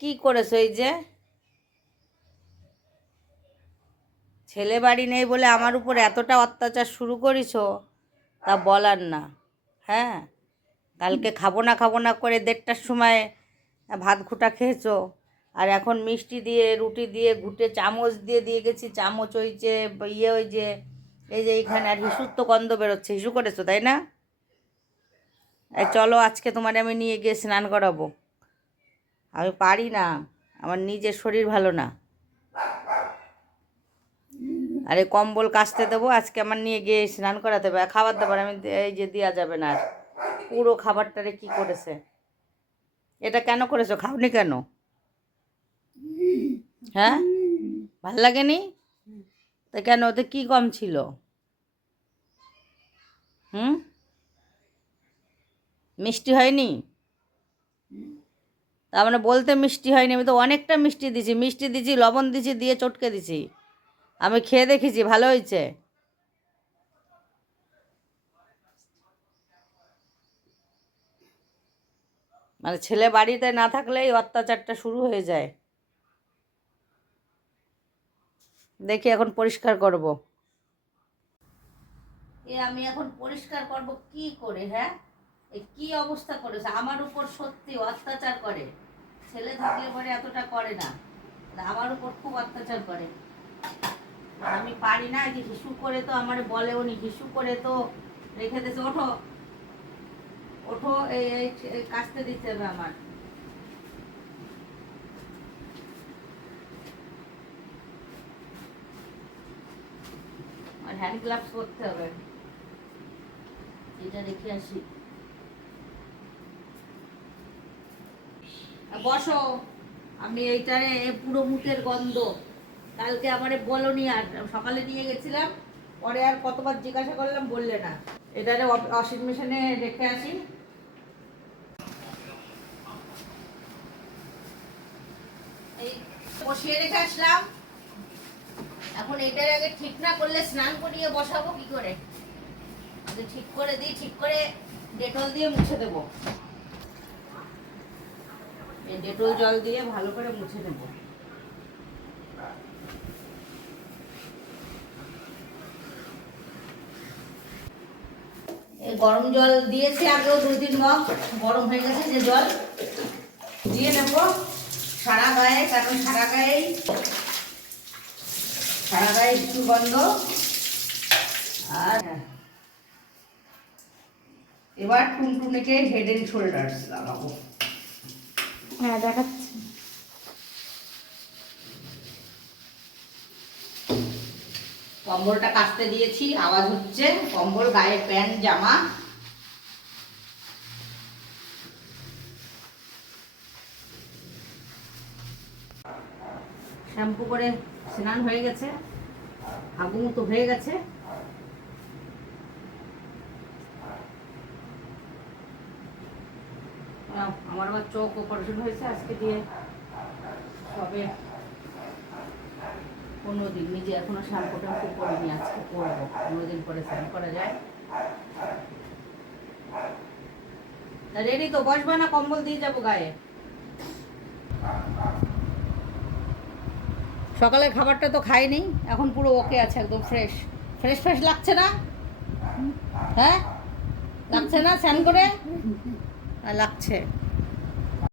কি করেছো? এই যে ছেলে বাড়ি নেই বলে আমার উপর এতটা অত্যাচার শুরু করেছো, তা বলার না। হ্যাঁ, কালকে খাবো না খাবো না করে 1:30টার সময় ভাত ঘুঁটা খেয়েছো, আর এখন মিষ্টি দিয়ে রুটি দিয়ে ঘুটে চামচ দিয়ে দিয়ে গেছি, চামচ হয়েছে ইয়ে হয়েছে, এই যে এইখানে আর হিসুর তো গন্ধ বেরোচ্ছে। হিসু করেছো তাই না? এই চলো আজকে তোমার আমি নিয়ে গিয়ে স্নান করাবো। আমি পারি না, আমার নিজের শরীর ভালো না। আরে কম্বল কাচতে দেবো, আজকে আমার নিয়ে গিয়ে স্নান করাতে হবে। আর খাবার দাবার আমি এই যে দেওয়া যাবে না আর। পুরো খাবারটারে কি করেছে? এটা কেন করেছো? খাওনি কেন? হ্যাঁ, ভাল লাগেনি? তা কেন, ওতে কি কম ছিল? হুম, মিষ্টি হয়নি? তার মানে বলতে মিষ্টি হয়নি? আমি তো অনেকটা মিষ্টি দিছি, মিষ্টি দিছি, লবণ দিছি, দিয়ে চটকে দিছি। আমি খেয়ে দেখেছি, ভালো হয়েছে। মানে ছেলে বাড়িতে না থাকলেই অত্যাচারটা শুরু হয়ে যায়। দেখি এখন পরিষ্কার করব। আমি এখন পরিষ্কার করব কি করে? হ্যাঁ, এই কি অবস্থা করেছে আমার উপর, সত্যি অত্যাচার করে। ছেলে থাকলে পরে এতটা করে না, আমার উপর খুব অত্যাচার করে। আমি পারি না। যে হিসু করে তো আমার বলে, উনি হিসু করে তো রেখে দিয়েছে। ওঠো ওঠো, এই কাচতে দিতে হবে আমার। আর হ্যান্ড গ্লাভস করতে হবে। এটা রেখে আসি। বসো। আমি এইটারে পুরো মুখের গন্ধ, কালকে আমারে বলনি, আর সকালে নিয়ে গেছিলাম, পরে আর কতবার জিজ্ঞাসা করলাম, বললে না। এটারে ওয়াশিং মেশিনে রেখে আসি। এই বসিয়ে রেখে আসলাম। এখন এটার আগে ঠিক না করলে স্নান করিয়ে বসাবো কি করে? আগে ঠিক করে দিই, ঠিক করে ডেটল দিয়ে মুছে দেবো। এই ডেটল জল দিয়ে ভালো করে মুছে দেবো। এই গরম জল দিয়েছি আগেও 2-3 মগ, গরম হয়ে গেছে যে জল দিয়ে নেব সারা গায়ে, কারণ সারা গায়ে একটু গন্ধ। আর এবার টুনটুনিকে হেড এন্ড শোল্ডার্স লাগাবো। হ্যাঁ, দেখাচ্ছি। কম্বলটা কাচতে দিয়েছি, আওয়াজ হচ্ছে। কম্বল, গায়ে প্যান্ট জামা। শ্যাম্পু করে স্নান হয়ে গেছে, হাগু মতো হয়ে গেছে। আমার আবার চোখ অপারেশন হয়েছে আজকে দিয়ে, সবে 15 দিন। নিজে এখনো শ্যাম্পু ট্যাম্পু করিনি, আজকে করবো। 15 দিন পরে স্নান করা যায়। রেডি তো? বসবা না? কম্বল দিয়ে যাবো গায়ে। সকালের খাবারটা তো খাইনি, এখন পুরো ওকে আছে, একদম ফ্রেশ ফ্রেশ ফ্রেশ লাগছে না? হ্যাঁ, লাগছে না স্নান করে? লাগছে।